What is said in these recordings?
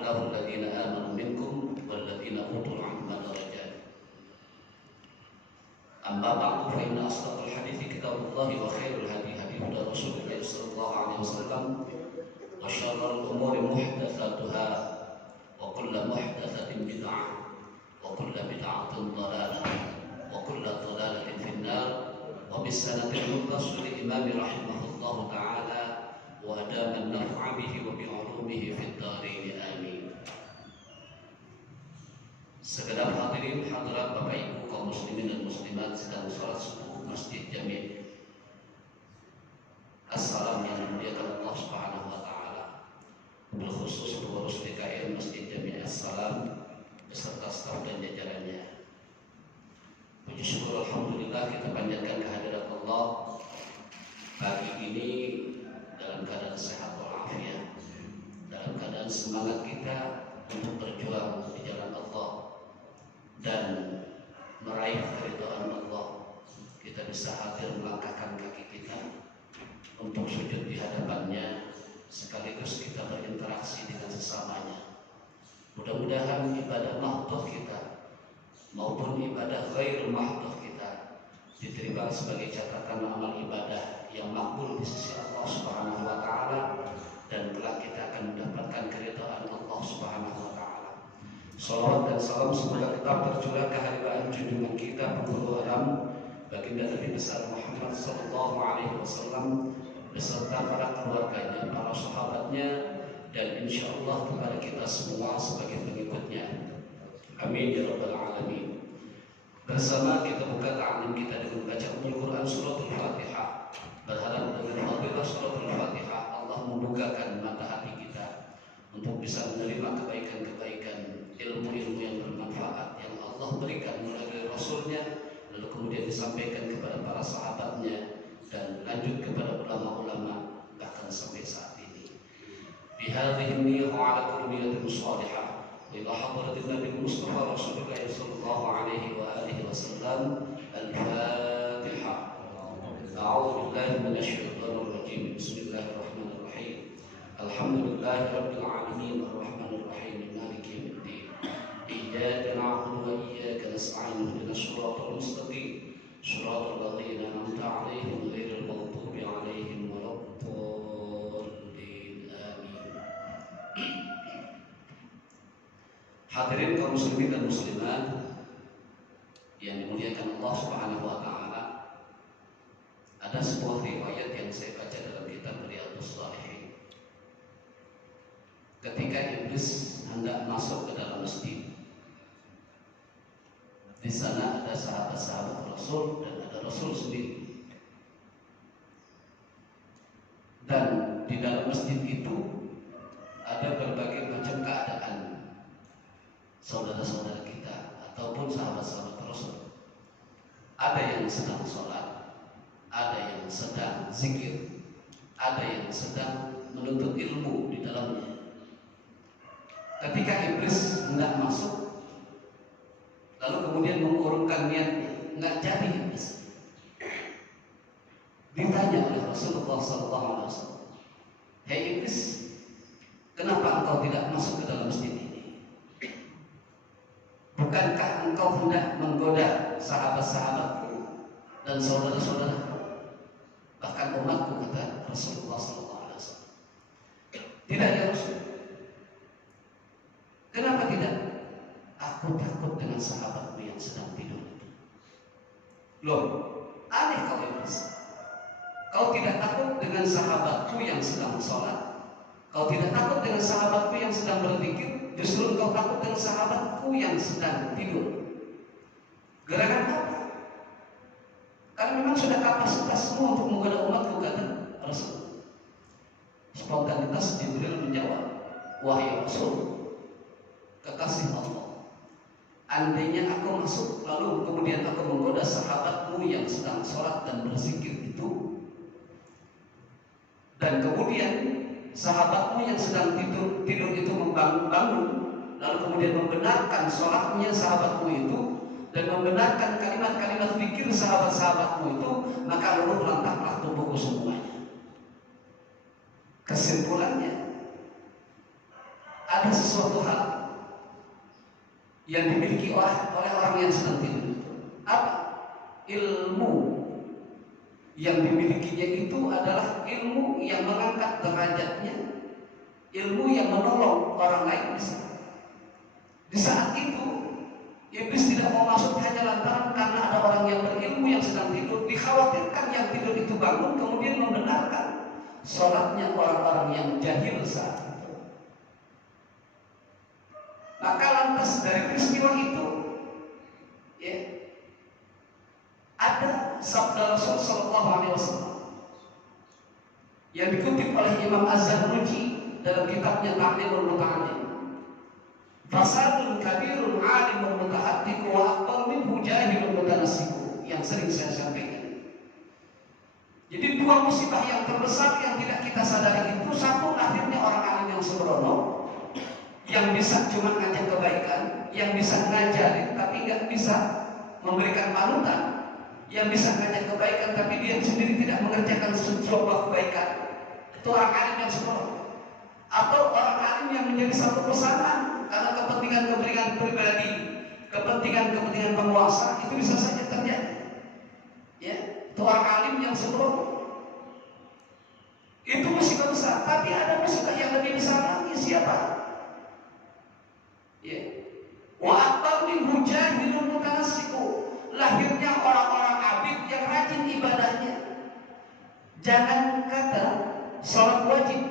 Allahu alladziina aamanu minkum walladziina utul 'ilma darajat. Amma ba'du, fa inna asdaqal hadiits kitaabullah wa khairul hadyi hadyu Rasulillah sallallahu alaihi wasallam wa syarrul umuri muhdatsatuha wa kullu muhdatsatin bid'ah wa kullu bid'atin dhalalah wa kullu dhalalatin fin-nar. Wa bis-sanatil muttasil Imam rahimahullahu ta'ala wa adama an-naf'a bihi wa bi'ulumihi fid dharain amin. Segenap hadirin hadirat Bapak Ibu kaum muslimin dan muslimat sedang salat subuh Masjid Jami'. Assalam yang dimuliakan Allah Subhanahu wa taala. Berkhusus pengurus DKM Masjid Jami' Assalam beserta staf dan jajarannya. Puji syukur alhamdulillah kita panjatkan kehadirat Allah pagi ini dalam keadaan sehat walafiat, dalam keadaan semangat kita untuk berjuang di jalan Allah dan meraih keridhaan Allah. Kita bisa hadir melangkahkan kaki kita untuk sujud di hadapannya, sekaligus kita berinteraksi dengan sesamanya. Mudah-mudahan ibadah mahdhah kita maupun ibadah ghair mahdhah kita diterima sebagai catatan amal ibadah yang makbul di sisi Allah Subhanahu wa taala, dan kelak kita akan mendapatkan keridhaan Allah Subhanahu wa taala. Shalawat dan salam semoga tetap tercurah kehadiran junjungan kita penghulu alam baginda Nabi besar Muhammad sallallahu alaihi wasallam beserta para keluarganya, para sahabatnya, dan insyaallah kepada kita semua sebagai pengikutnya. Amin ya rabbal alamin. Bersama kita buka ta'lim kita dengan membaca Al-Quran suratul Fatihah. Berharap dengan fadilah suratul Fatihah Allah membukakan mata hati kita untuk bisa menerima kebaikan-kebaikan, ilmu-ilmu yang bermanfaat yang Allah berikan melalui Rasulnya, lalu kemudian disampaikan kepada para sahabatnya dan lanjut kepada ulama-ulama bahkan sampai saat ini. Bihadhihi niyyah ala kulli niyatin salihah. Ila hadratin Nabi Mustafa Rasulullah sallallahu alaihi wa alihi wasallam. Al-Fatihah. A'udzu billahi minasy syaithanir rajim. Bismillahirrahmanirrahim. Alhamdulillahi rabbil alamin arrahmanir rahim maliki yaumiddin. Iyyaka na'budu wa iyyaka nasta'in ihdinas siratal mustaqim. Shiratal ladzina an'amta 'alaihim ghairil maghdubi 'alaihim waladdallin. Amin. Hadirin kaum muslimin dan muslimat yang dimuliakan Allah Subhanahu wa taala, ada sebuah riwayat yang saya baca dalam kitab Riyadhus Shalihin. Ketika iblis hendak masuk ke dalam masjid, di sana ada sahabat-sahabat Rasul dan ada Rasul sendiri. Dan di dalam masjid itu ada berbagai macam keadaan saudara-saudara kita ataupun sahabat-sahabat Rasul. Ada yang sedang sholat, ada yang sedang zikir, ada yang sedang menuntut ilmu di dalamnya. Ketika iblis hendak masuk, lalu kemudian mengurungkan niatnya, nggak jadi iblis. Ditanya oleh Rasulullah SAW, "Hei iblis, kenapa engkau tidak masuk ke dalam masjid ini? Bukankah engkau hendak menggoda sahabat-sahabatku dan saudara-saudaraku, bahkan umatku?" kata Rasulullah SAW. "Tidak ya Rasul. Kenapa tidak? Aku takut dengan sahabatku yang sedang tidur." Loh, aneh kau iblis. Kau tidak takut dengan sahabatku yang sedang sholat, kau tidak takut dengan sahabatku yang sedang berzikir, justru kau takut dengan sahabatku yang sedang tidur. Gerakan apa? Karena memang sudah kapasitas semua untuk menggoda umatku, kata Rasul. Spontanitas Jibril menjawab, "Wahai Rasul, kekasih Allah, andainya aku masuk lalu kemudian aku menggoda sahabatmu yang sedang sholat dan berzikir itu, dan kemudian sahabatmu yang sedang tidur itu bangun, lalu kemudian membenarkan sholatnya sahabatmu itu dan membenarkan kalimat-kalimat zikir sahabat-sahabatmu itu, maka luluh lantaklah tubuhku semuanya." Kesimpulannya, ada sesuatu hal yang dimiliki oleh orang yang sedang tidur. Apa? Ilmu yang dimilikinya itu adalah ilmu yang mengangkat derajatnya, ilmu yang menolong orang lain bisa. Di saat itu iblis tidak mau masuk hanya lantaran karena ada orang yang berilmu yang sedang tidur. Dikhawatirkan yang tidur itu bangun kemudian membenarkan sholatnya orang-orang yang jahil saat itu. Maka lantas dari peristiwa itu, ya, ada sabda Rasul Sallallahu Alaihi Wasallam yang dikutip oleh Imam Az-Zarnuji dalam kitabnya Ta'limul Muta'allim. Fasadun kabirun alimun mutahaddiku wa akbar minhu jahilun mutanassiku, yang sering saya sampaikan. Jadi dua musibah yang terbesar yang tidak kita sadari itu, satu akhirnya orang alim yang sembrono, yang bisa cuma ngajak kebaikan, yang bisa ngajarin tapi nggak bisa memberikan panutan, yang bisa ngajak kebaikan tapi dia sendiri tidak mengerjakan sebuah kebaikan, itu orang alim yang sembrono. Atau orang alim yang menjadi satu pesanan karena kepentingan pribadi, kepentingan penguasa, itu bisa saja terjadi. Ya, itu orang alim yang sembrono. Itu musibah besar. Tapi ada musibah yang lebih besar lagi. Siapa? Ya. Wa akbar minhu jahilun mutanassiku. Lahirnya orang-orang abid yang rajin ibadahnya. Jangan kata salat wajib,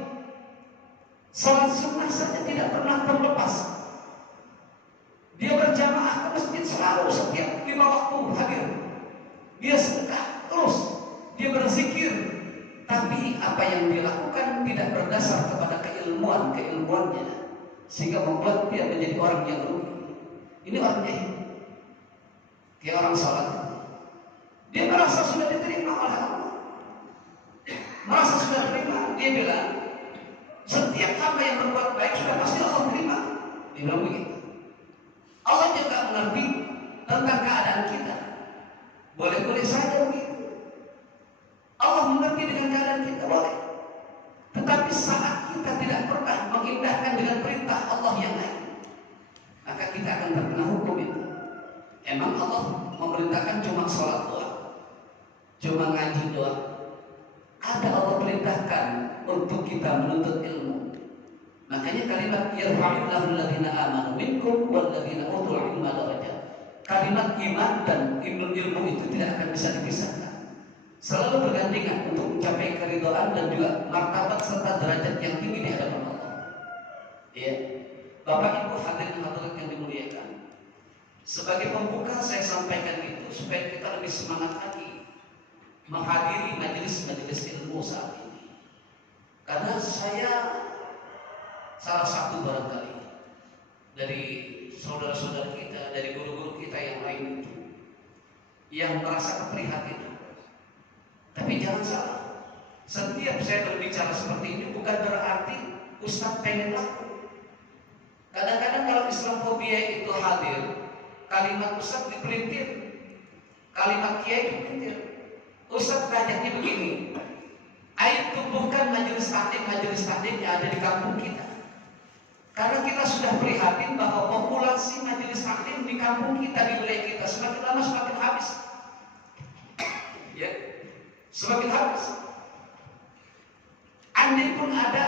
salat sunnah saja tidak pernah terlepas. Dia berjamaah ke masjid selalu, setiap 5 waktu hadir. Dia sedekah terus, dia berzikir. Tapi apa yang dia lakukan tidak berdasar kepada keilmuannya, sehingga membuat dia menjadi orang yang rugi. Ini orang jahil, kayak orang salat. Dia merasa sudah diterima oleh Allah, merasa sudah terima. Dia bilang setiap hamba yang berbuat baik sudah pasti Allah terima. Dia bilang begitu. Allah juga mengerti tentang keadaan kita. Boleh-boleh saja begitu. Allah mengerti dengan keadaan kita, boleh. Tetapi saat kita tidak pernah mengindahkan dengan perintah Allah yang lain, maka kita akan terkena hukum itu. Emang Allah memerintahkan cuma sholat doang, cuma ngaji doang? Ada Allah perintahkan untuk kita menuntut ilmu. Makanya kalimat yarfa'illahu alladziina aamanu minkum walladziina utul 'ilma darajat. Kalimat iman dan ilmu itu tidak akan bisa dipisahkan. Selalu bergandengan untuk mencapai keridhaan dan juga martabat serta derajat yang tinggi di hadapan Allah. Ya, Bapak Ibu hadirin hadirat yang dimuliakan. Sebagai pembuka saya sampaikan itu supaya kita lebih semangat lagi menghadiri majelis-majelis ilmu saat ini. Karena saya salah satu barangkali dari saudara-saudara kita, dari guru-guru kita yang lain itu, yang merasa keprihatinan. Tapi jangan salah, setiap saya berbicara seperti ini bukan berarti Ustaz pengen laku. Kadang-kadang kalau Islamofobia itu hadir, kalimat Ustaz dipelintir, kalimat Kiai dipelintir. Ustaz ngajaknya begini, ayo tumbuhkan majelis taklim yang ada di kampung kita. Karena kita sudah prihatin bahwa populasi majelis taklim di kampung kita, di wilayah kita semakin lama semakin habis. Ya, semakin habis. Andai pun ada,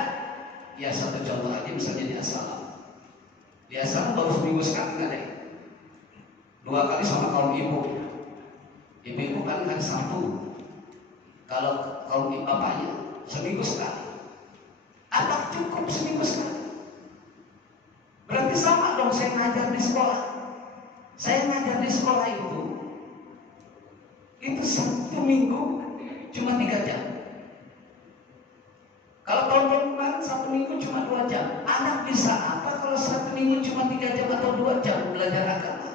ya satu contoh aja misalnya di Assalam. Di Assalam baru seminggu sekali nggak ada. 2 kali sama kaum ibu. Ibu kan hari Sabtu. Kalau kaum ibu bapaknya seminggu sekali. Apa cukup seminggu sekali? Berarti sama dong saya ngajar di sekolah. Saya ngajar di sekolah itu 1 minggu cuma 3 jam. Kalau tahun kemarin 1 minggu cuma 2 jam. Anak bisa apa kalau 1 minggu cuma 3 jam atau 2 jam belajar agama?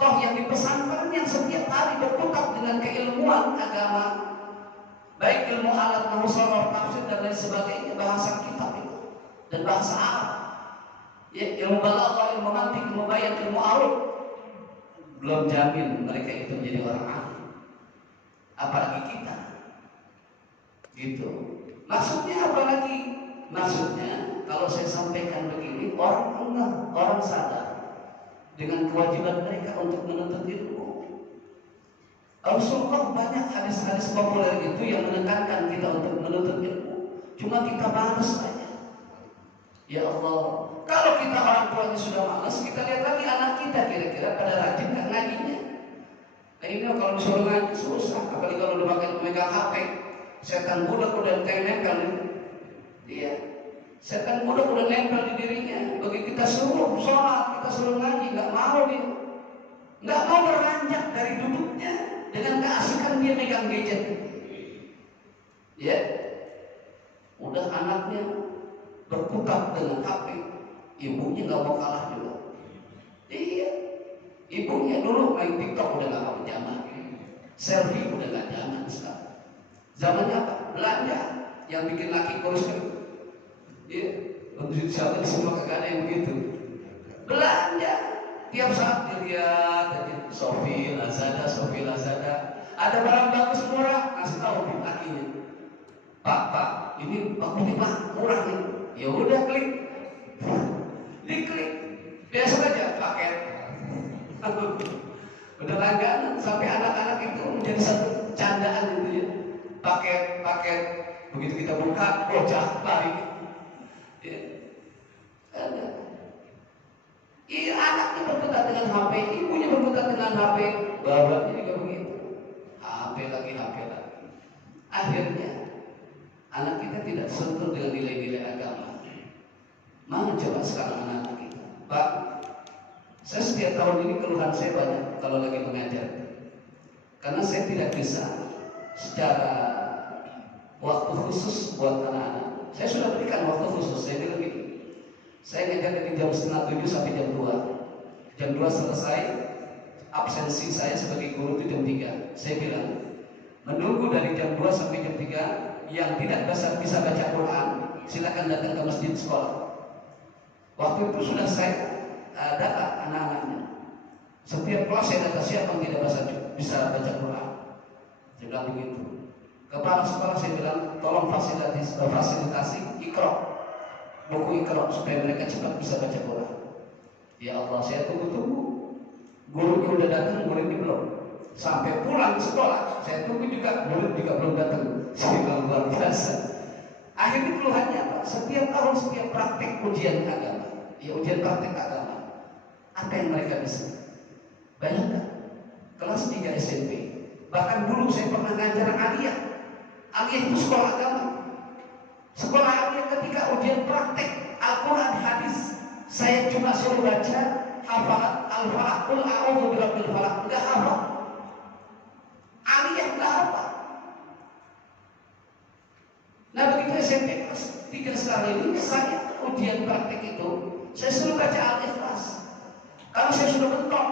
Toh yang di pesantren yang setiap hari berkutat dengan keilmuan agama, baik ilmu alat, nahu, sholawat, tafsir dan lain sebagainya, bahasa kitab itu dan bahasa Arab, ya, ilmu balaghah, ilmu mantik, ilmu bayan, ilmu arud, belum jamin mereka itu menjadi orang alim, apalagi kita. Gitu. Maksudnya apa lagi? Maksudnya kalau saya sampaikan begini, orang sadar dengan kewajiban mereka untuk menuntut ilmu. Rasulullah banyak hadis-hadis populer itu yang menekankan kita untuk menuntut ilmu. Cuma kita malas saja. Ya Allah, kalau kita orang tuanya sudah malas, kita lihat lagi anak kita kira-kira pada rajin nggak ngajinya. Nah ini kalau disuruh ngaji susah, apalagi kalau udah pakai megang HP. Setan budak udah nempel dia. Setan budak udah nempel di dirinya. Bagi kita suruh sholat, kita suruh ngaji, nggak mau dia. Nggak mau beranjak dari duduknya dengan keasikan dia megang gadget. Ya, udah anaknya berkutat dengan HP, ibunya nggak mau kalah juga. Iya, ibunya dulu main TikTok udah nggak mau zaman, selfie udah nggak zaman sekarang. Zamannya apa? Belanja yang bikin laki kurus kan? Iya, untuk siapa di semua kagak ada yang begitu. Belanja tiap saat dilihat aja Shopee, Lazada. Ada barang bagus murah, kasih tahu lakinya. Pak, ini bagus Pak, murah nih. Ya udah klik, diklik, biasa aja paket. Udah langganan sampai anak-anak itu menjadi satu candaan gitu ya. Paket, begitu kita buka, bocah lari. Ya. Ada. Iya, anaknya berkutat dengan HP, ibunya berkutat dengan HP, bapaknya juga begitu. HP lagi. Akhirnya anak kita tidak sentuh dengan nilai-nilai agama. Mana coba sekarang anak kita? Pak, saya setiap tahun ini keluhan saya banyak kalau lagi mengajar, karena saya tidak bisa secara waktu khusus buat anak-anak. Saya sudah berikan waktu khusus. Saya bilang gitu, saya ngajar dari jam 6:30 sampai jam 2. Jam 2 selesai, absensi saya sebagai guru itu jam 3. Saya bilang, menunggu dari jam 2 sampai jam 3, yang tidak bisa baca Quran, silakan datang ke masjid sekolah. Waktu itu sudah saya data anak-anaknya. Setiap kelas saya data siapa yang tidak bisa baca Quran. Saya bilang begitu. Kepala sekolah saya bilang, tolong fasilitasi Iqra, buku Iqra, supaya mereka cepat bisa baca Quran. Ya Allah, saya tunggu. Gurunya udah datang, muridnya belum. Sampai pulang sekolah, saya tunggu juga, murid juga belum datang. Saya bilang luar biasa. Akhirnya keluhannya apa? Setiap tahun, setiap praktik ujian agama, ujian praktik agama, apa yang mereka bisa? Bayangkan, kelas 3 SMP. Bahkan dulu saya pernah ngajar aliyah. Aliyah itu sekolah agama. Sekolah aliyah ketika ujian praktek Al-Quran hadis, saya cuma suruh baca hafalan Al-Falaq, qul a'udzu birabbil falaq, enggak hafal. Aliyah enggak hafal. Nah begitu SMP kelas 3 sekarang ini, saya ujian praktek itu saya suruh baca Al-Ikhlas. Kalau saya sudah bentok,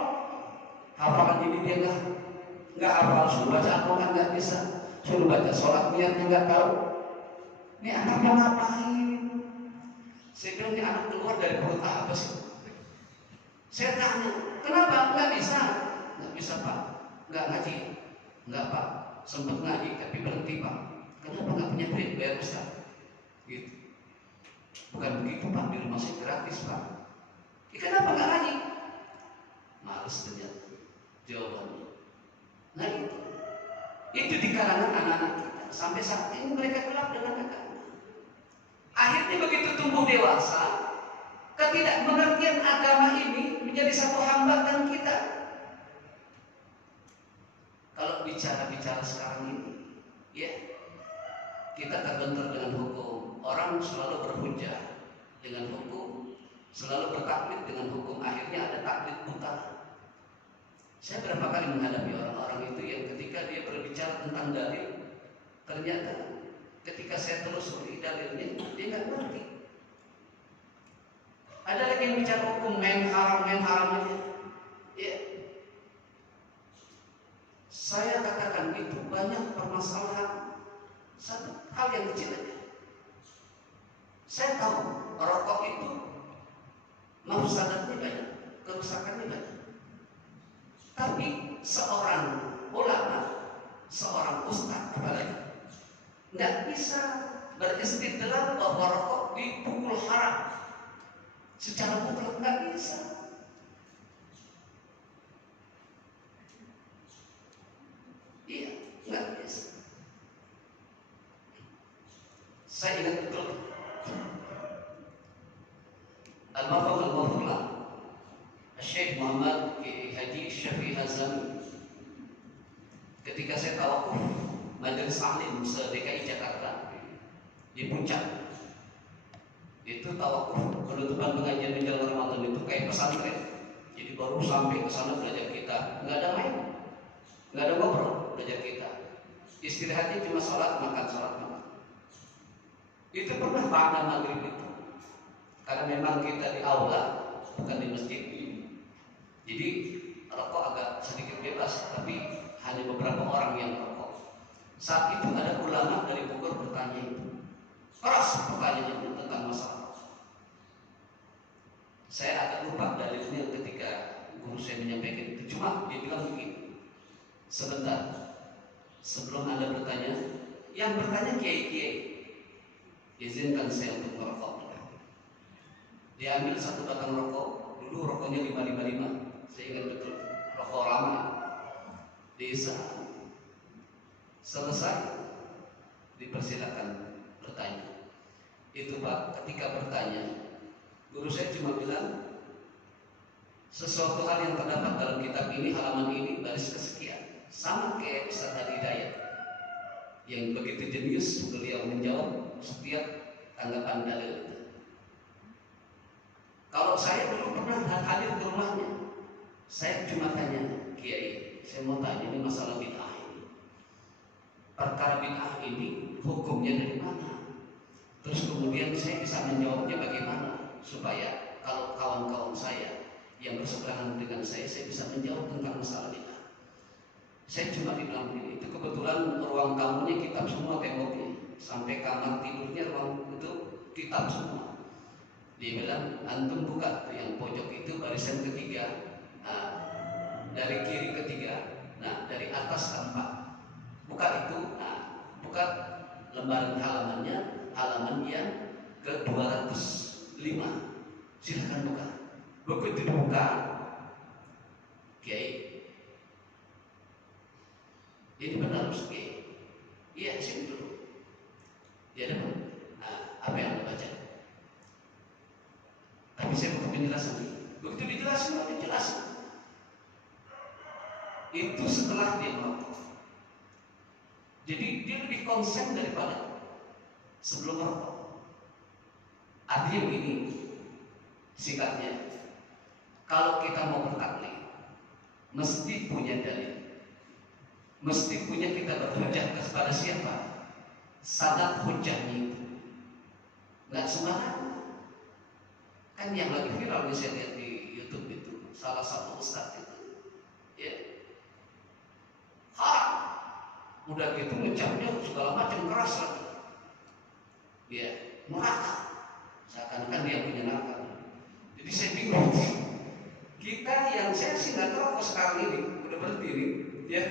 hafalan ini dia nggak hafal, suruh baca Al-Quran nggak bisa, suruh baca sholat niatnya nggak tahu. Ini anak mau ngapain? Saya bilang ini anak keluar dari perut apa sih? Saya tanya, kenapa nggak bisa? Nggak bisa Pak, nggak ngaji, nggak Pak, sempat ngaji tapi berhenti Pak. Kenapa nggak punya duit bayar Ustaz? Gitu. Bukan begitu Pak, di rumah saya gratis Pak. Ya, kenapa nggak ngaji? Males ternyata jawabannya. Nah itu di kalangan anak-anak kita. Sampai saat ini mereka gelap dengan agama. Akhirnya begitu tumbuh dewasa, ketidakmengertian agama ini menjadi satu hambatan kita. Kalau bicara sekarang ini, ya kita terbentur dengan hukum. Orang selalu berhujjah dengan hukum, selalu bertaklid dengan hukum. Akhirnya ada taklid buta. Saya berapa kali menghadapi orang-orang itu yang ketika dia berbicara tentang dalil, ternyata ketika saya telusuri dalilnya, dia nggak ngerti. Ada lagi yang bicara hukum, main haram aja. Ya. Saya katakan itu banyak permasalahan. Satu hal yang kecil aja. Saya tahu rokok itu mafsadatnya banyak, kerusakannya banyak. Tapi seorang ulama, seorang ustaz apalagi, nggak bisa beristidlal bahwa rokok merokok dipukul haram secara mutlak, nggak bisa. Iya, nggak bisa. Saya ingat betul almarhum al-Muflah Syekh Muhammad Haji Syafi'i Hazami, ketika saya tawakuf majelis taklim se-DKI Jakarta di Puncak, itu tawakuf penutupan pengajian menjelang Ramadan itu kayak pesantren. Jadi baru sampai ke sana belajar kita, nggak ada main, nggak ada ngobrol, belajar kita. Istirahatnya cuma sholat makan, sholat makan. Itu pernah pada maghrib itu, karena memang kita di aula bukan di masjid, jadi rokok agak sedikit bebas, tapi hanya beberapa orang yang rokok. Saat itu ada ulama dari Bogor bertanya, keras pertanyaannya tentang masalah. Saya agak lupa dalilnya ketika guru saya menyampaikan itu, cuma dia bilang begini, sebentar, sebelum Anda bertanya, yang bertanya kiai-kiai, izinkan saya untuk merokok. Dia ambil satu batang rokok, dulu rokoknya 555, saya ingat betul, rokok lama. Desa selesai, dipersilakan bertanya. Itu Pak, ketika bertanya, guru saya cuma bilang, sesuatu hal yang terdapat dalam kitab ini, halaman ini, baris kesekian, sama kayak Ustaz Hadi Hidayat yang begitu jenius beliau menjawab setiap tanggapan dalil. Kalau saya dulu pernah hadir ke rumahnya, saya cuma tanya, Kiai, saya mau tanya ini masalah bid'ah ini. Perkara bid'ah ini hukumnya dari mana? Terus kemudian saya bisa menjawabnya bagaimana supaya kalau kawan-kawan saya yang berseberangan dengan saya bisa menjawab tentang masalah bid'ah. Saya cuma bilang begini, itu kebetulan ruang tamunya kitab semua temboknya, sampai kamar tidurnya ruang itu kitab semua. Dia bilang, antum buka tuh yang pojok itu barisan ketiga, nah, dari kiri ketiga, nah dari atas keempat, buka itu, nah buka lembaran halamannya, halaman yang ke 205, silakan buka. Begitu dibuka, Kiai, ini benar Ustaz Kiai? Iya, sini dulu. Dia ada apa yang Anda baca? Tapi saya butuh penjelasan. Begitu dijelasin, dijelasin. Itu setelah dia merokok. Jadi dia lebih konsen daripada sebelum merokok. Artinya begini, sikapnya. Kalau kita mau bertaklim, mesti punya dalil, mesti punya kita berhujjah kepada siapa? Sanad hujjahnya itu. Nggak sembarangan. Kan yang lagi viral nih saya lihat di YouTube itu, salah satu ustadz itu, ya, haram, udah gitu ngecapnya segala macam keras lagi, ya, neraka, seakan-akan dia punya neraka. Jadi saya bingung. Kita yang saya sih nggak tahu kok sekarang ini udah berhenti nih, ya,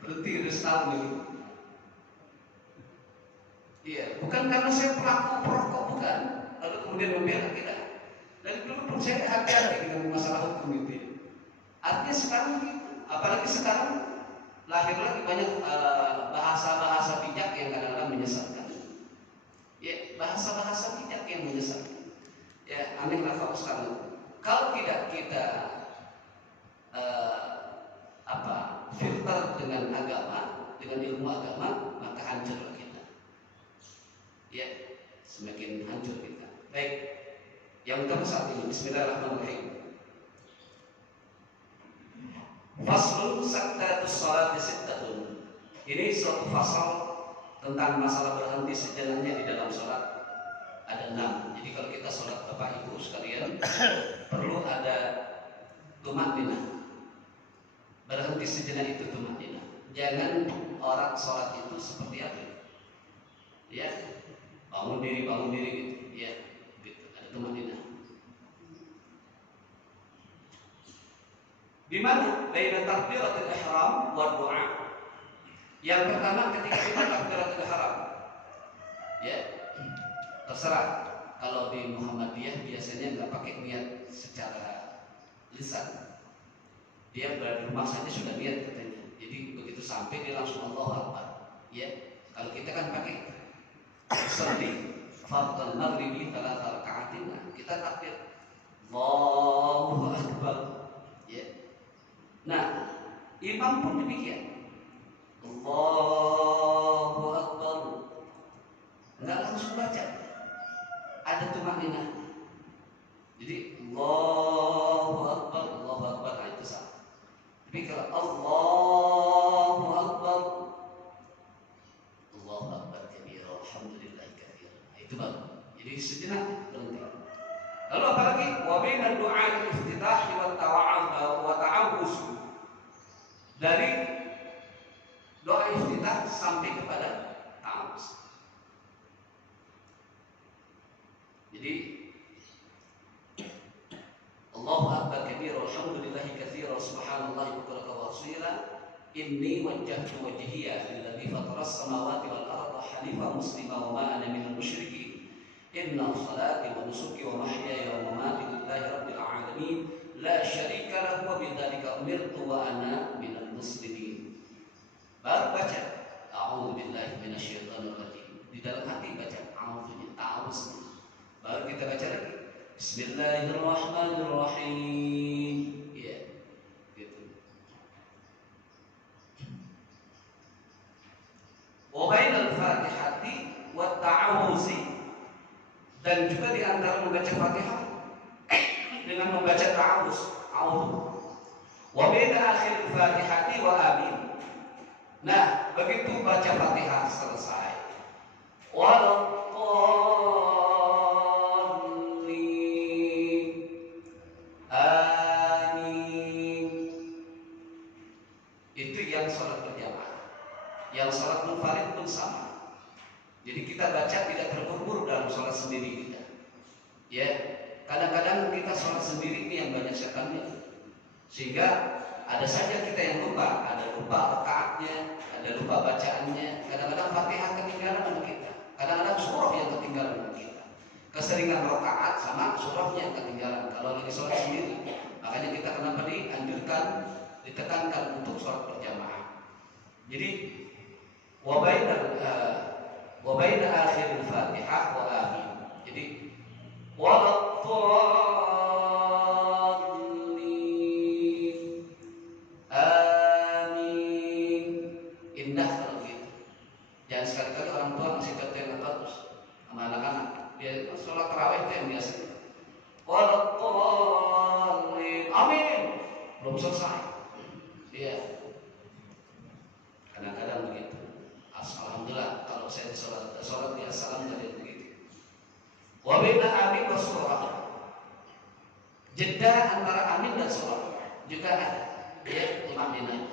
berhenti udah setahun ini. Iya, bukan karena saya pelaku perokok, bukan, lalu kemudian membela kita. Dari dulu pun saya hati-hati dengan masalah hukum itu. Artinya sekarang gitu, apalagi sekarang lahir lagi banyak bahasa-bahasa bijak yang kadang-kadang menyesatkan. Ya, bahasa-bahasa bijak yang menyesatkan. Ya, aneh lah kalau sekarang. Kalau tidak kita filter dengan agama, dengan ilmu agama, maka hancurlah kita. Ya, semakin hancur kita. Baik. Yang utama saat ini, bismillahirrahmanirrahim. Faslun saktatus salat sittatun. Ini suatu fasal tentang masalah berhenti sejenak di dalam salat. Ada 6. Jadi kalau kita salat Bapak Ibu sekalian, perlu ada tumakninah. Berhenti sejenak itu tumakninah. Jangan orang salat itu seperti apa? Ya, bangun diri gitu. Ya. Tumakninah. Di mana? Baina takbiratul ihram wa du'a. Yang pertama ketika kita takbiratul ihram. Ya. Terserah Kalau di Muhammadiyah biasanya nggak pakai niat secara lisan, dia berada di rumah saja sudah niat katanya. Jadi begitu sampai dia langsung Allahu Akbar. Ya, kalau kita kan pakai seperti fardhu maghribi 3 raka'atin, kita takbir Allahu Akbar. Ya. Nah, imam pun demikian. Allahu Akbar. Enggak langsung baca. Ada tumaninah. Jadi Allahu Akbar, Allahu Akbar, nah itu sah. Tapi kalau Allahu Akbar, Allahu Akbar kabira, alhamdulillah kabira, nah, itu baru. Jadi sejenak berhenti. Lalu apalagi wa baina du'a al-iftitah wa ta'awuz. Dari doa iftitah sampai kepada ta'awuz. Jadi Allahu Akbar kabira walhamdulillahi katsira subhanallahi bukratan wa asila inni wajjahtu wajhiya lilladzi fataras samawati wal arda hanifan musliman wa ma ana minal musyrikin inna salati wa nusuki wa mahyaya wa mamati lillahi rabbil alamin la syarika lahu wa bidzalika umirtu wa ana minal muslimin. Baru baca a'udzu billahi minasyaitonir rajim. Di dalam hati baca a'udzu ta'awuz. Baru kita baca lagi Bismillahirrahmanirrahim. Ya, gitu. Wa bainal Fatihati wa ta'awuzi, dan juga di antara membaca Fatihah dengan membaca ta'awuz, a'udzu. Wa baina akhir Fatihati wa amin. Nah, begitu baca Fatihah selesai. Yang sholat munfarid pun sama. Jadi kita baca tidak terburu-buru dalam sholat sendiri kita. Ya, kadang-kadang kita sholat sendiri ini yang banyak setannya. Sehingga ada saja kita yang lupa, ada lupa rakaatnya, ada lupa bacaannya. Kadang-kadang Fatihah ketinggalan sama kita. Kadang-kadang surah yang ketinggalan sama kita. Keseringan rakaat sama surahnya yang ketinggalan kalau lagi sholat sendiri. Makanya kita kenapa dianjurkan, ditekankan untuk sholat berjamaah. Jadi wa baina akhir Fatihah wa amin. Jadi waladdallin amin. Indah kalau gitu. Jangan sekali-kali orang tua masih kata bagus sama anak-anak. Dia sholat tarawih itu yang biasa. Waladdallin amin. Belum selesai. Iya. Kadang-kadang begitu. Alhamdulillah kalau saya di sholat di assalam dari begitu. Wa baina amin wa surah. Jeda antara amin dan surah juga ada. Ya, tumaninah.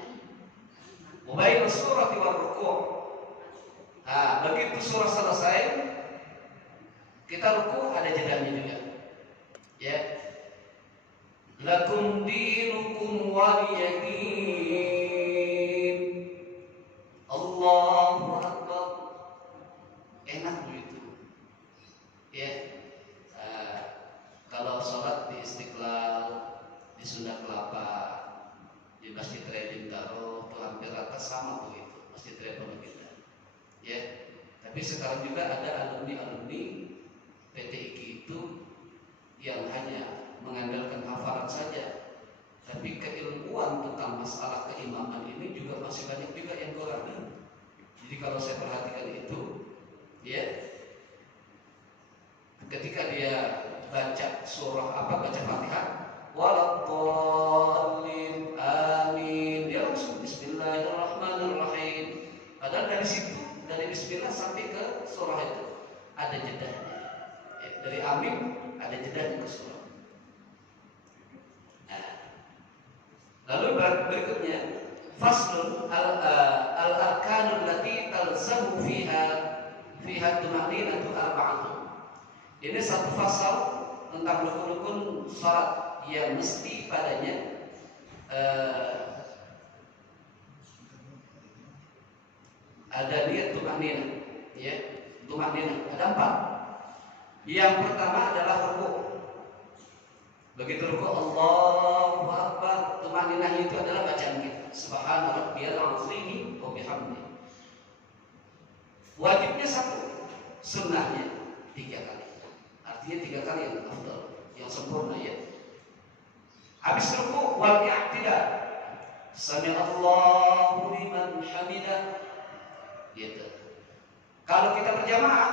Wa baina surati wa ruku'. Nah, begitu surah selesai, kita ruku' ada jedanya juga. Ya. Lakum dinukum waliyadin. Allahu Akbar. Enak begitu. Ya. Kalau sholat di Istiqlal, di Sunda Kelapa, di Masjid Raya Bintaro, itu hampir rata sama begitu. Masjid Raya Pondok Indah. Ya. Tapi sekarang juga ada alumni-alumni PTIQ itu yang hanya mengandalkan hafalan saja. Tapi keilmuan tentang masalah keimaman ini juga masih banyak juga yang kurang. Jadi kalau saya perhatikan itu, ya, ketika dia baca surah baca Fatihah, waladdallin amin, dia langsung Bismillahirrahmanirrahim. Padahal dari situ, dari Bismillah sampai ke surah itu ada jedahnya. Ya, dari amin ada jedahnya ke surah. Nah, lalu berikutnya faslun al-arkanul lati talzamu fiha tumaninatu arba'atun. Ini satu fasal tentang rukun-rukun salat yang mesti padanya ada niat tumaninah, ya. Tumaninah ada 4. Yang pertama adalah rukuk. Begitu rukuk Allahu Akbar, tumaninah itu adalah bacaan kita. Subhana rabbiyal azim wa bihamdihi. Wajibnya satu, sunnahnya 3 kali. Artinya 3 kali yang afdal, yang sempurna ya. Habis rukuk wal i'tidal. Sami Allahu liman hamidah. Gitu. Kalau kita berjamaah,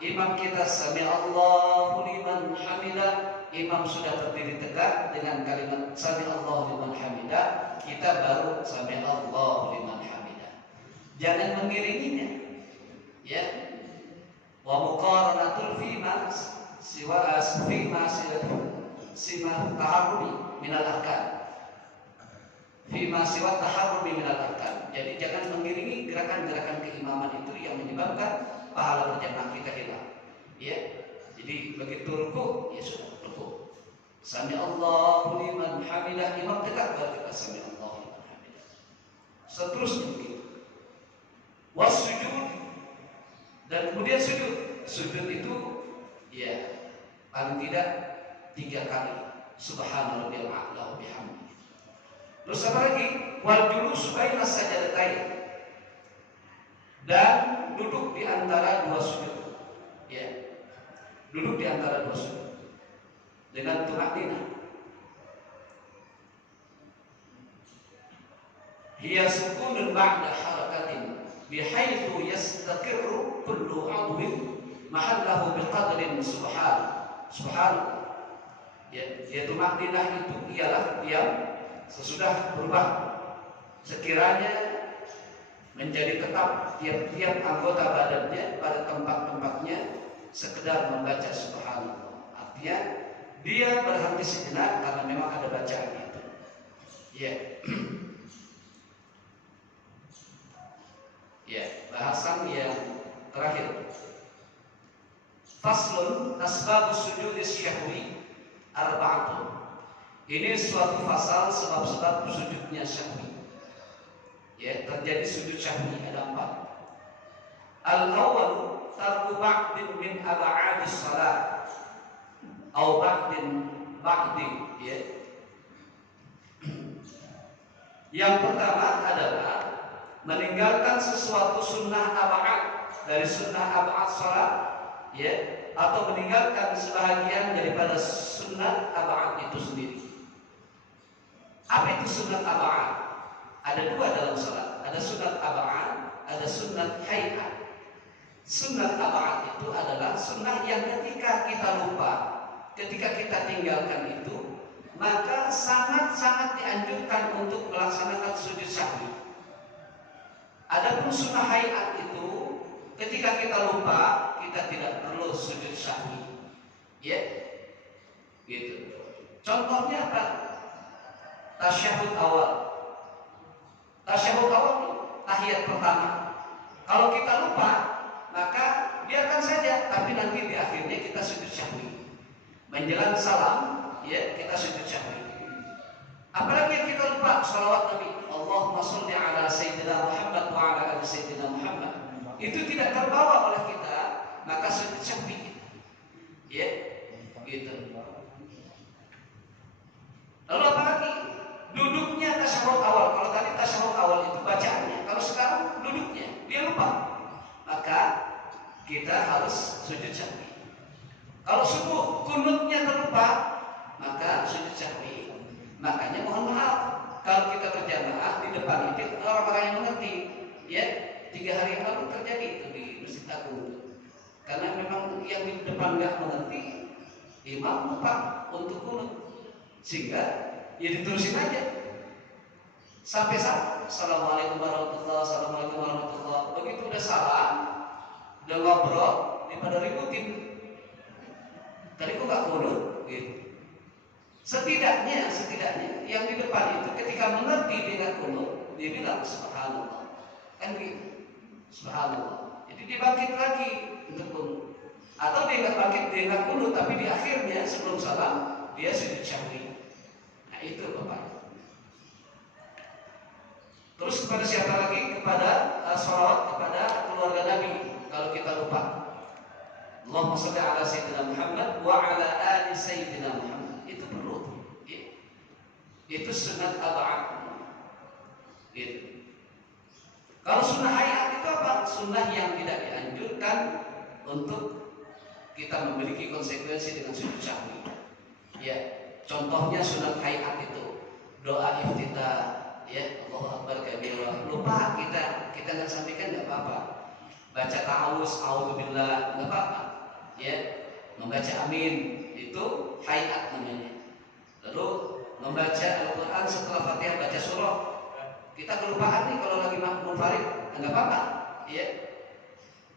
imam kita sami Allahu liman hamidah, imam sudah berdiri tegak dengan kalimat sami Allahu liman hamidah, kita baru sami Allahu liman hamidah. Jangan mengiringinya. Ya. Wa muqaranatul fima siwa taharrumi minal arkan. Fima siwa taharrumi minal arkan. Jadi jangan mengiringi gerakan-gerakan keimaman itu yang menyebabkan pahala berjamaah kita hilang. Ya. Jadi begitu rukuk, ya sudah rukuk. Sami Allahu liman hamidah, imam tegak baru kita sami Allahu liman hamidah. Seterusnya begitu. Wasujud, dan kemudian sujud. Sujud itu ya paling tidak 3 kali. Subhana rabbiyal a'la wa bihamdihi. Terus apa lagi? Wal julus baina sajdatain. Dan duduk di antara 2 sujud. Ya. Duduk di antara 2 sujud dengan tumaninah. Hiya sukunun ba'da harakatin bihaitsu yastaqirru kullu 'udwin mahallahu biqadrin subhan. Ya tumaninah itu ialah diam sesudah berubah, sekiranya menjadi tetap tiap-tiap anggota badannya pada tempat-tempatnya sekedar membaca subhanallah. Artinya dia berhenti sejenak karena memang ada bacaan itu. Ya. Ya, bahasan yang terakhir. Faslun asbabus sujudis syahwi arba'atun. Ini suatu fasal sebab-sebab sujudnya syahwi. Ya, terjadi sujud syahwi ada 4. Al-awwal tarku ba'din min ab'adis salat atau ba'di ya. Yang pertama adalah meninggalkan sesuatu sunnah ab'ad dari sunnah ab'ad salat ya, atau meninggalkan sebahagian daripada sunnah ab'ad itu sendiri. Apa itu sunnah ab'ad? Ada 2 dalam salat, ada sunnah ab'ad, ada sunnah hay'at. Sunnah ab'ad itu adalah sunnah yang ketika kita lupa, ketika kita tinggalkan itu, maka sangat-sangat dianjurkan untuk melaksanakan sujud sahwi. Adapun sunnah hay'at itu, ketika kita lupa, kita tidak perlu sujud sahwi. Ya, gitu. Contohnya apa? Tasyahud awal. Tasyahud awal, tahiyat pertama. Kalau kita lupa, maka biarkan saja, tapi nanti di akhirnya kita sujud syahwi. Menjelang salam, ya kita sujud syahwi. Apalagi yang kita lupa, salawat Nabi, Allahumma sholli ala sayyidina Muhammad wa ala ali sayyidina Muhammad. Itu tidak terbawa oleh kita, maka sujud syahwi. Ya, gitu. Lalu apalagi? Duduknya tasyahud awal. Kalau tadi tasyahud awal itu bacaannya, kalau sekarang duduknya, dia lupa, maka kita harus sujud syahwi. Kalau subuh kunutnya terlupa, maka sujud syahwi. Makanya mohon maaf kalau kita berjamaah di depan itu orang-orang yang mengerti, ya 3 hari yang lalu terjadi itu di Masjid Agung. Karena memang yang di depan nggak mengerti, imam lupa untuk kunut, sehingga ya diterusin aja sampai assalamualaikum warahmatullahi, assalamualaikum warahmatullahi. Begitu udah salam, udah ngobrol, daripada ributin, tadi kok nggak kunut, gitu. Setidaknya yang di depan itu ketika mengerti dia nggak kunut, dia bilang subhanallah, kan gitu, subhanallah. Jadi dia bangkit lagi untuk kunut, atau dia nggak bangkit, dia nggak kunut, tapi di akhirnya sebelum salam dia sujud syahwi. Itu Bapak. Terus kepada siapa lagi? Kepada sholawat kepada keluarga Nabi kalau kita lupa. Allahumma shalli ala sayyidina Muhammad wa ala ali sayyidina Muhammad. Itu perlu. Ya. Itu sunat ab'ad. Gitu. Kalau sunnah hayat itu apa? Sunnah yang tidak dianjurkan untuk kita memiliki konsekuensi dengan sujud sahwi. Ya, contohnya sunat hayat itu doa iftitah, ya Allahu Akbar kabira. Lupa kita nggak sampaikan nggak apa-apa. Baca ta'awuz, a'udzubillah nggak apa-apa. Ya, membaca amin itu hayat namanya. Lalu membaca Al-Quran setelah Fatihah baca surah. Kita kelupaan nih kalau lagi munfarid, nggak apa-apa, ya,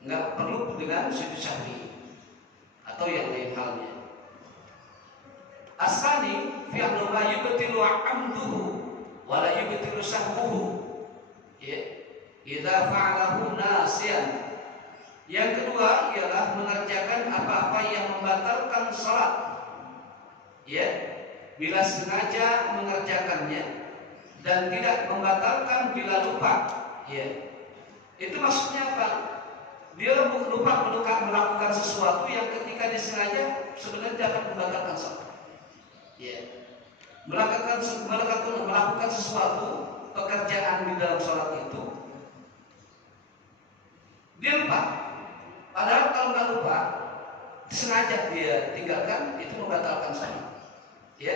nggak perlu dengan sujud sahwi atau yang lain halnya. Asani fi'lu ma yubtilu 'amduhu wa la yubtilu sahwuhu. Ya, idza fa'alahu nasiyan. Yang kedua ialah mengerjakan apa-apa yang membatalkan salat. Ya, bila sengaja mengerjakannya dan tidak membatalkan bila lupa. Ya. Itu maksudnya apa? Dia lupa melakukan sesuatu yang ketika disengaja sebenarnya dapat membatalkan salat. Ya. Melakukan sesuatu pekerjaan di dalam salat itu dia lupa. Padahal kalau nggak lupa, sengaja dia tinggalkan, itu membatalkan salat. Ya.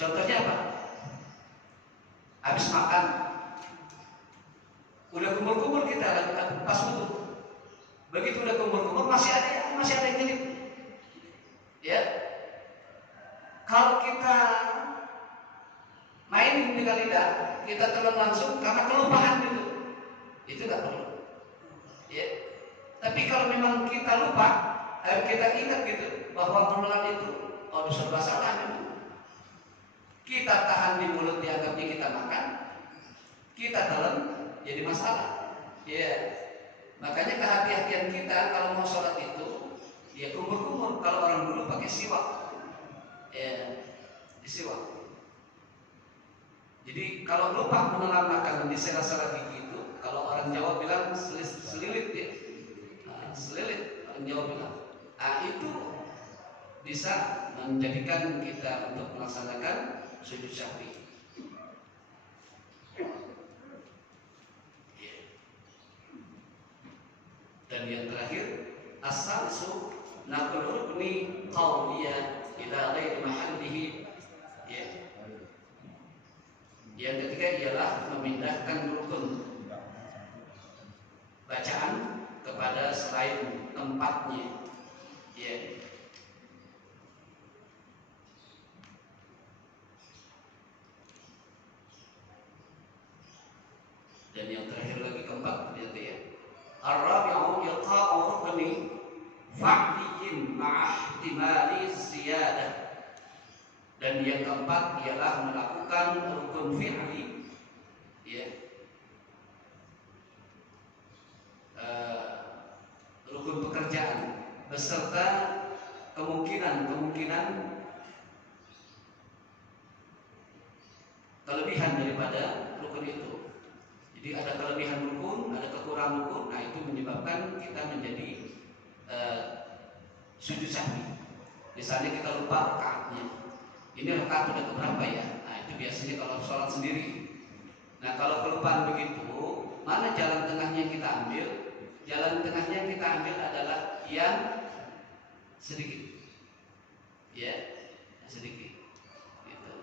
Contohnya apa? Habis makan, udah kumur-kumur kita lagi pas wudu. Begitu udah kumur-kumur masih ada yang nyelip. Ya. Kalau kita main dengan lidah, kita telan langsung karena kelupaan itu nggak perlu. Ya. Tapi kalau memang kita lupa, kita ingat gitu bahwa menelan itu, serba salah gitu. Kita tahan di mulut dianggapnya kita makan, kita telan jadi masalah. Ya, makanya kehati-hatian kita kalau mau sholat itu, ya kumur-kumur. Kalau orang dulu pakai siwak, ya disiwak. Jadi kalau lupa menelan makanan di sela-sela gigi itu, kalau orang Jawa bilang selilit ya, selilit orang Jawa bilang, itu bisa menjadikan kita untuk melaksanakan sujud sahwi. Dan yang terakhir, as-salisu naqul rukni qawliya ila ghairi mahallihi. Ya. Yang ketiga ialah memindahkan rukun bacaan kepada selain tempatnya. Ya. Dan yang terakhir lagi keempat ternyata ya. Ar-rabi'u iqa'u rukni fa'liyin ma'ahtimali ziyadah. Dan yang keempat ialah melakukan rukun fi'li, ya, rukun pekerjaan beserta kemungkinan kelebihan daripada rukun itu. Jadi ada kelebihan rukun, ada kekurangan rukun. Nah itu menyebabkan kita menjadi sujud sahwi. Misalnya kita lupa rakaatnya. Ini rakaat udah keberapa ya? Nah itu biasanya kalau sholat sendiri. Nah kalau kelupaan begitu, mana jalan tengahnya yang kita ambil? Jalan tengahnya yang kita ambil adalah yang sedikit. Ya, sedikit. Gitu.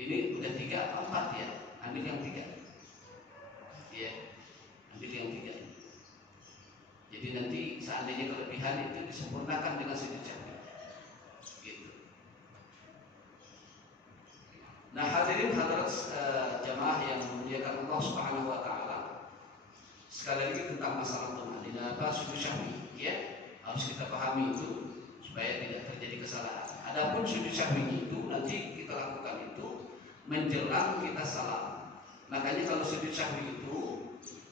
Ini udah 3 atau 4 ya? Ambil yang 3. Ya, ambil yang 3. Jadi nanti seandainya kelebihan itu disempurnakan dengan sujud sahwi. Gitu. Nah hadirin hadirat jamaah yang memuliakan Allah Subhanahu wa taala. Sekali lagi tentang masalah tumanina sujud sahwi, ya, harus kita pahami itu supaya tidak terjadi kesalahan. Adapun sujud sahwi itu nanti kita lakukan itu menjelang kita salam. Makanya kalau sujud sahwi itu,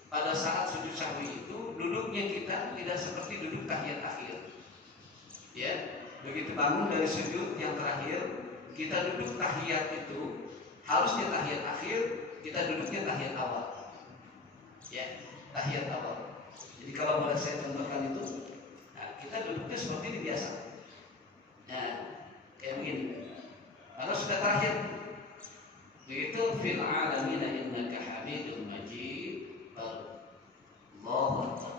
pada saat sujud sahwi itu duduknya kita tidak seperti duduk tahiyat akhir. Ya, begitu bangun dari sujud yang terakhir, kita duduk tahiyat itu harusnya tahiyat akhir, kita duduknya tahiyat awal. Ya, tahiyat awal. Jadi Jadi kalau boleh saya contohkan itu, nah, kita duduknya seperti ini biasa. Nah, kayak begini. Kalau sudah terakhir, begitu fil alamin innaka hamidun majid. Allahu Akbar.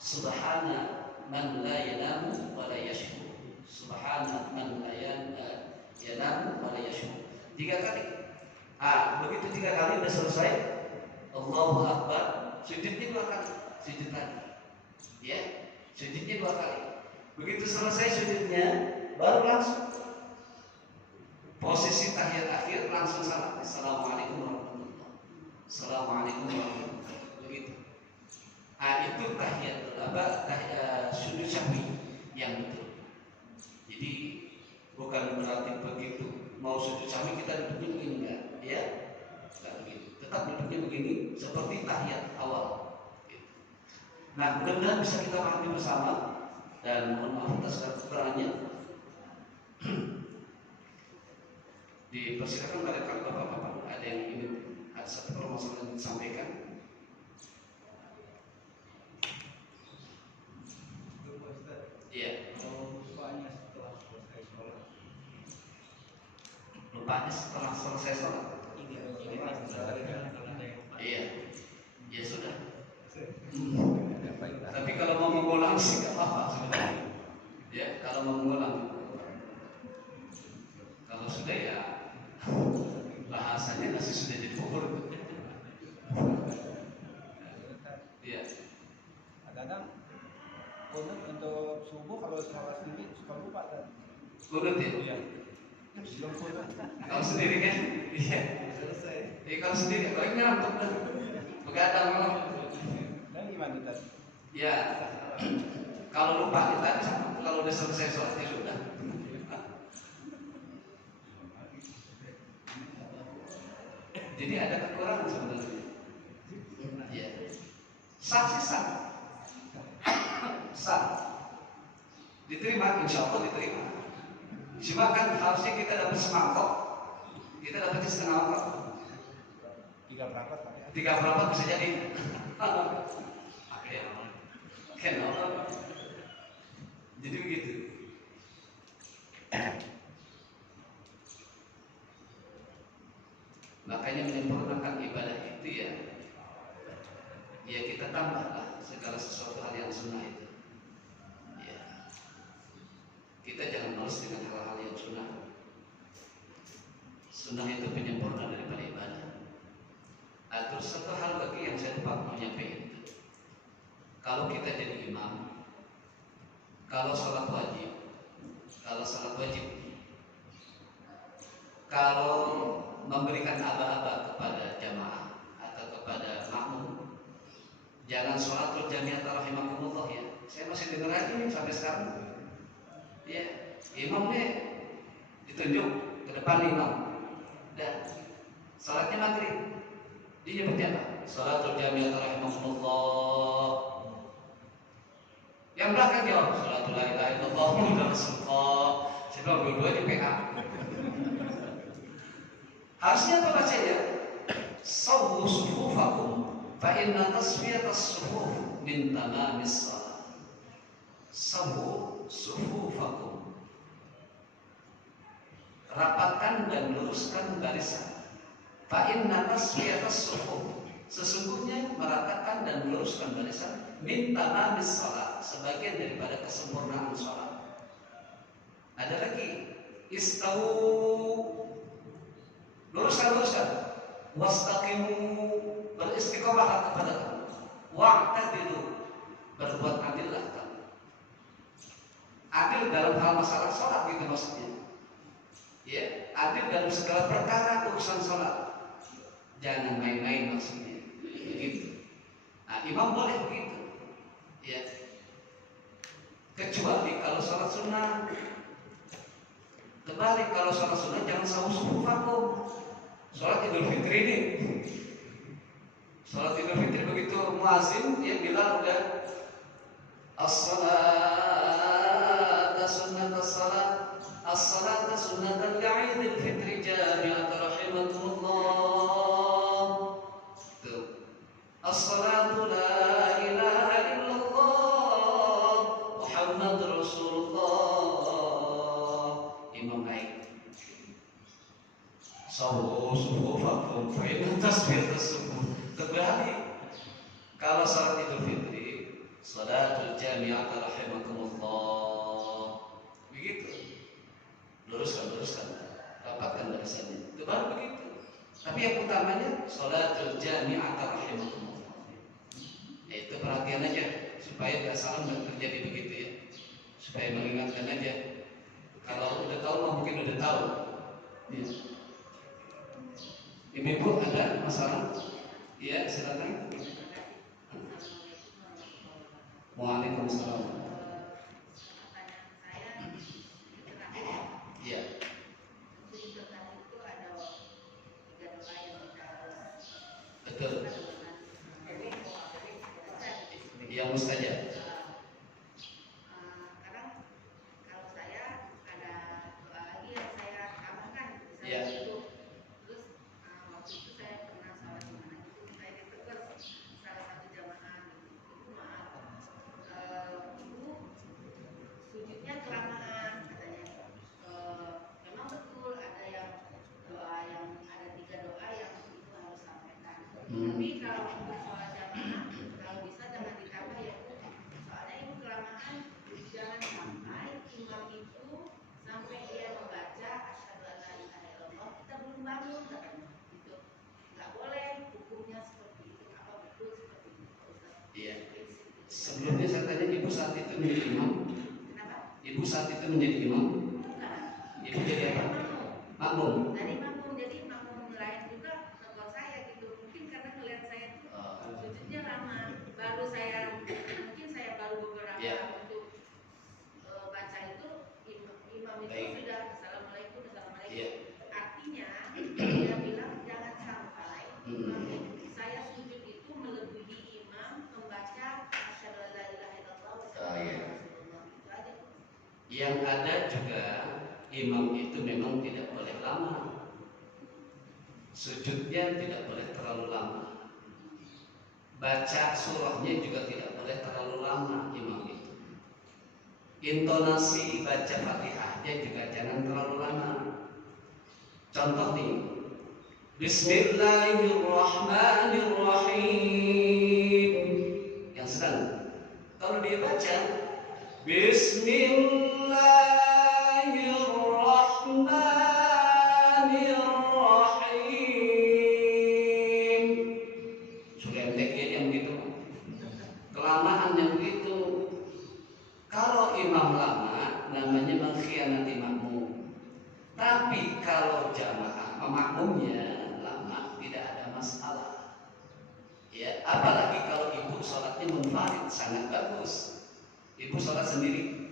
Subhana man la yanamu wa la yashkur. Subhana man la yanamu wa la yashkur. 3 kali. Begitu 3 kali sudah selesai. Allahu Akbar. Sujudnya 2 kali. Sujud lagi. Ya, sujudnya 2 kali. Begitu selesai sujudnya, baru langsung posisi tahiyat akhir langsung salam. Assalamualaikum warahmatullahi wabarakatuh. Assalamualaikum warahmatullahi wabarakatuh. Begitu. Itu sujud sahwi yang betul. Jadi bukan berarti begitu mau sujud sahwi kita duduknya begini, enggak, ya? Enggak begitu. Tetap duduknya begini seperti tahiyat awal. Gitu. Nah, mudah-mudahan bisa kita pahami bersama dan mohon maaf atas kekurangannya. Dipersilakan pada bapak-bapak ada yang ingin ada satu permasalahan yang disampaikan. Iya. Lupanya setelah selesai sholat. Lupanya setelah selesai sholat. Iya. Ya sudah. Tapi kalau mau mengulang sih nggak apa-apa sebenarnya. Ya, kalau mau mengulang. Kalau sudah ya bahasanya masih sudah jadi bubur. Iya. Kadang kunut untuk subuh kalau sholat sendiri suka lupa kan? Kunut ya? Iya. Belum kunut. Kalau sendiri kan? Iya. Selesai. Kalau sendiri, kalau ini ngantuk dah. Begadang malam. Dan gimana tadi? Ya. Kalau lupa kita sama. Kalau udah selesai sholat ya sudah. Jadi ada kekurangan sebenarnya. Ya. Sah sih sah. Sah. Diterima, insya Allah diterima. Cuma kan harusnya kita dapat semangkok, kita dapat setengah mangkok. 3 perangkat Pak ya? 3 perangkat bisa jadi. Kenapa? Jadi begitu. Makanya menyempurnakan ibadah itu ya kita tambahlah segala sesuatu hal yang sunnah itu. Ya. Kita jangan males dengan hal-hal yang sunnah. Sunnah itu penyempurna daripada ibadah. Terus satu hal lagi yang saya lupa mau nyampein itu. Kalau kita jadi imam, kalau sholat wajib, kalau memberikan aba-aba kepada jamaah atau kepada makmum, jangan sholatul jami'ah rahimakumullah ya. Saya masih dengar lagi nih sampai sekarang. Ya, imamnya ditunjuk ke depan imam. Dan sholatnya maghrib. Dia nyebutnya apa? Sholatul jami'ah rahimakumullah. Yang belakang jawab sholatul la ilaha illallah Muhammadur Rasulullah. Saya bilang dua-duanya PA. Harusnya apa bacanya? Sawwu sufufakum fa inna tasfiyatas sufuf min tamamis shalah. Sawwu sufufakum. Rapatkan dan luruskan barisan. Fa inna tasfiyatas sufuf. Sesungguhnya meratakan dan meluruskan barisan min tamamis shalah, sebagian daripada kesempurnaan sholat. Ada lagi istawu, luruskan, wastaqimu, beristiqomah kepada kamu, wa'tadilu, berbuat adillah kamu. Adil dalam hal masalah sholat gitu maksudnya. Ya, adil dalam segala perkara urusan sholat. Jangan main-main maksudnya. Begitu. Nah, imam boleh begitu. Ya. Kecuali kalau sholat sunnah. Terbalik, kalau sholat sunnah jangan sawu sufufakum. Sholat Idul Fitri ini. Sholat Idul Fitri begitu muazin dia bilang udah as-salata sunnatas salat, as-salata sunnatan li'idil fitri jami'at rahimakumullah. As-salatu la imam naik. Sufufakum fa inna tasbihus sufuh. Terbalik. Kalau salat Idul Fitri, salatul jami'ah rahimakumullah. Begitu. Luruskan. Dapatkan barisannya. Itu baru begitu. Tapi yang utamanya salatul jami'ah rahimakumullah. Itu perhatian aja supaya tidak salah terjadi begitu ya. Supaya mengingatkan aja. Kalau udah tahu mungkin udah tahu. Ya. Ibu ada masalah? Ya, silakan. Waalaikumsalam. Iya. Betul. Yang mustajab. Tapi kalau untuk sholat jamaah, kalau bisa jangan ditambah ya Bu. Soalnya ibu kelamaan, jangan sampai imam itu sampai dia membaca asyhadu an la ilaha illallah kita belum bangun katanya. Gitu. Nggak boleh hukumnya seperti itu. Apa betul seperti itu Pak Ustaz? Iya. Sebelumnya saya tanya ibu saat itu menjadi imam. Kenapa? Ibu saat itu menjadi imam. Bukan. Ibu jadi apa? Makmum. Dari makmum, jadi makmum lain juga telepon saya gitu. Mungkin karena ngeliat saya tuh sujudnya lama. Baru saya, mungkin saya baru beberapa untuk baca itu imam itu Baik. sudah assalamualaikum. Iya. Artinya dia bilang jangan sampai saya sujud itu melebihi imam membaca asyhadu an la ilaha illallah wa asyhadu anna rasulullah. Itu aja. Yang ada juga imam itu memang tidak boleh lama. Sujudnya tidak boleh terlalu lama. Baca surahnya juga tidak boleh terlalu lama imam itu. Intonasi baca Fatihahnya juga jangan terlalu lama. Contoh nih, Bismillahirrahmanirrahim. Yang sedang. Kalau dia baca Bismillahirrahmanirrahim. Sudah endeknya yang gitu. Kelamaan yang begitu. Kalau imam lama namanya mengkhianati makmum. Tapi kalau jamaah makmumnya lama tidak ada masalah. Ya, apalagi kalau ibu sholatnya munfarid sangat bagus. Ibu sholat sendiri,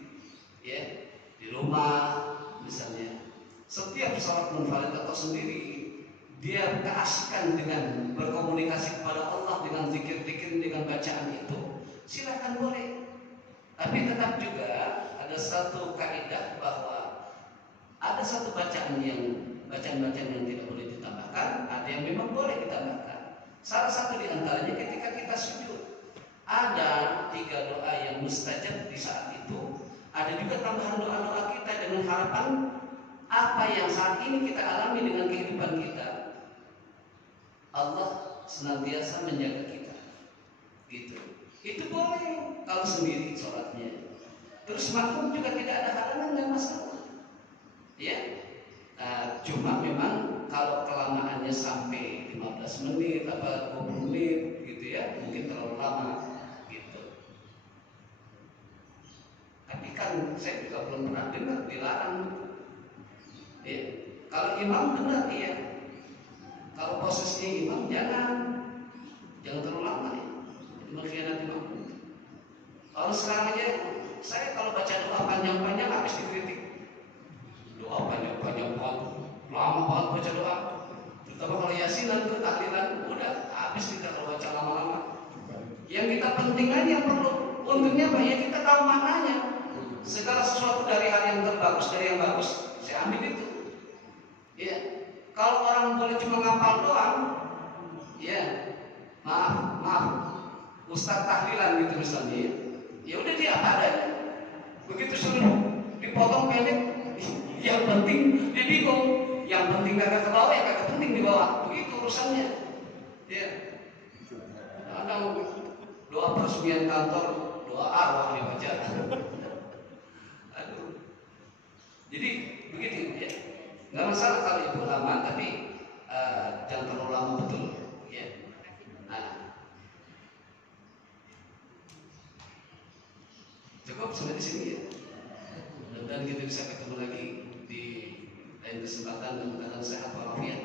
ya, di rumah misalnya. Setiap sholat munfarid atau sendiri, dia keasikan dengan berkomunikasi kepada Allah dengan zikir-zikir, dengan bacaan itu, silakan boleh. Tapi tetap juga ada satu kaidah bahwa ada satu bacaan yang tidak boleh ditambahkan, ada yang memang boleh ditambahkan. Salah satu di antaranya ketika kita sujud. Ada 3 doa yang mustajab di saat itu. Ada juga tambahan doa-doa kita dengan harapan apa yang saat ini kita alami dengan kehidupan kita, Allah senantiasa menjaga kita. Gitu. Itu boleh kalau sendiri sholatnya. Terus makmum juga tidak ada halangan dan masalah. Ya. Cuma memang kalau kelamaannya sampai 15 menit apa 20 menit gitu ya, mungkin terlalu lama gitu. Tapi kan saya juga belum pernah dengar dilarang. Ya. Kalau imam benar ya. Kalau posisinya imam jangan terlalu lama ya. Mengkhianati makmum. Kalau sekarang aja saya kalau baca doa panjang-panjang habis dikritik. Doa panjang-panjang lama banget baca doa. Terutama kalau yasinan tuh tahlilan udah habis kita kalau baca lama-lama. Yang kita penting aja yang perlu. Untungnya apa ya, kita tahu maknanya. Segala sesuatu dari hal yang terbagus, dari yang bagus, saya ambil itu. Ya, kalau orang boleh cuma ngapal doang, ya maaf, Ustaz tahlilan gitu misalnya, ya udah dia apa adanya. Begitu suruh dipotong pendek, Yang penting dia bingung. Yang penting kagak ke bawah, ya kagak penting di bawah. Begitu urusannya. Ya. Ada doa peresmian kantor, doa arwah dibaca. Aduh. Jadi begitu ya. Nggak masalah kalau ibu lama, tapi jangan terlalu lama betul. Ya. Nah. Cukup sampai di sini ya. Dan kita bisa ketemu lagi di lain kesempatan dan keadaan sehat walafiat.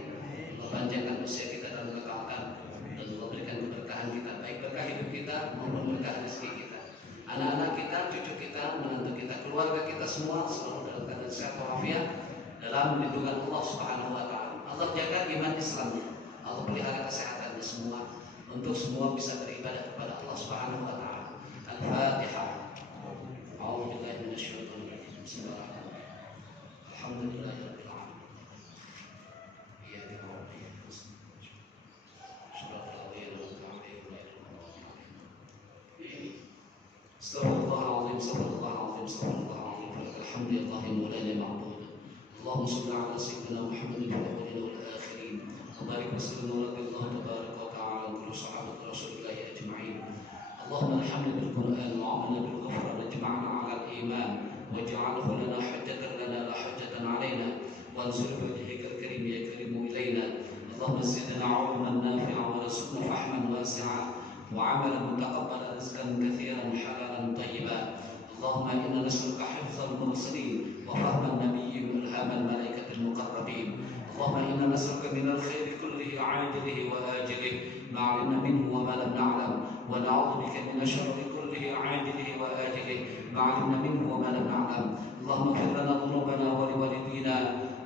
Memanjangkan usia kita dalam ketaatan dan memberikan keberkahan kita, baik berkah hidup kita maupun berkah rezeki kita. Anak-anak kita, cucu kita, menantu kita, keluarga kita semua selalu dalam keadaan sehat walafiat dalam lindungan Allah Subhanahu wa taala. Allah jaga iman Islamnya. Allah pelihara kesehatannya semua untuk semua bisa beribadah kepada Allah Subhanahu wa taala. Al-Fatihah. A'udzu billahi minasyaitonir rajim. Bismillahirrahmanirrahim. Alhamdulillahirabbil alamin. Iyyaka na'budu wa iyyaka nasta'in. Shiratal ladzina an'amta 'alaihim. Astaghfirullahaladzim, astaghfirullahaladzim, astaghfirullahaladzim. Alhamdulillahi maulana ma'bud. Allahumma shalli ala sayyidina Muhammadin fil awwalin wal akhirin. Wa barik wa sallim ala Allahu tabaraka wa ta'ala wa kulli sahabati Rasulillahi ajma'in. اللهم ارحمنا بالقرآن وعملنا بالغفران واجمعنا على الإيمان واجعله لنا حجة لنا لا حجة علينا وانصر بوجهك الكريم يا كريم إلينا. اللهم زدنا علما نافعا ورزقنا فهما واسعا وعملا متقبلا رزقا كثيرا حلالا طيبا. اللهم إنا نسألك حفظ المرسلين وفهم النبيين وإلهام الملائكة المقربين. اللهم إنا نسألك من الخير كله عاجله وآجله ما علمنا منه وما لم نعلم ونعوذ بك من الشر كله عاجله وآجله ما علمنا منه وما لم نعلم. اللهم اغفر لنا ذنوبنا ولوالدينا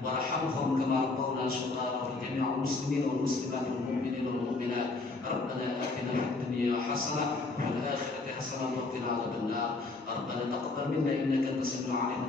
وارحمهم كما ربونا صغارا وجميع المسلمين والمسلمات والمؤمنين والمؤمنات. ربنا آتنا في الدنيا حسنة وفي الآخرة حسنة وقنا عذاب النار. ربنا تقبل منا إنك أنت السميع العليم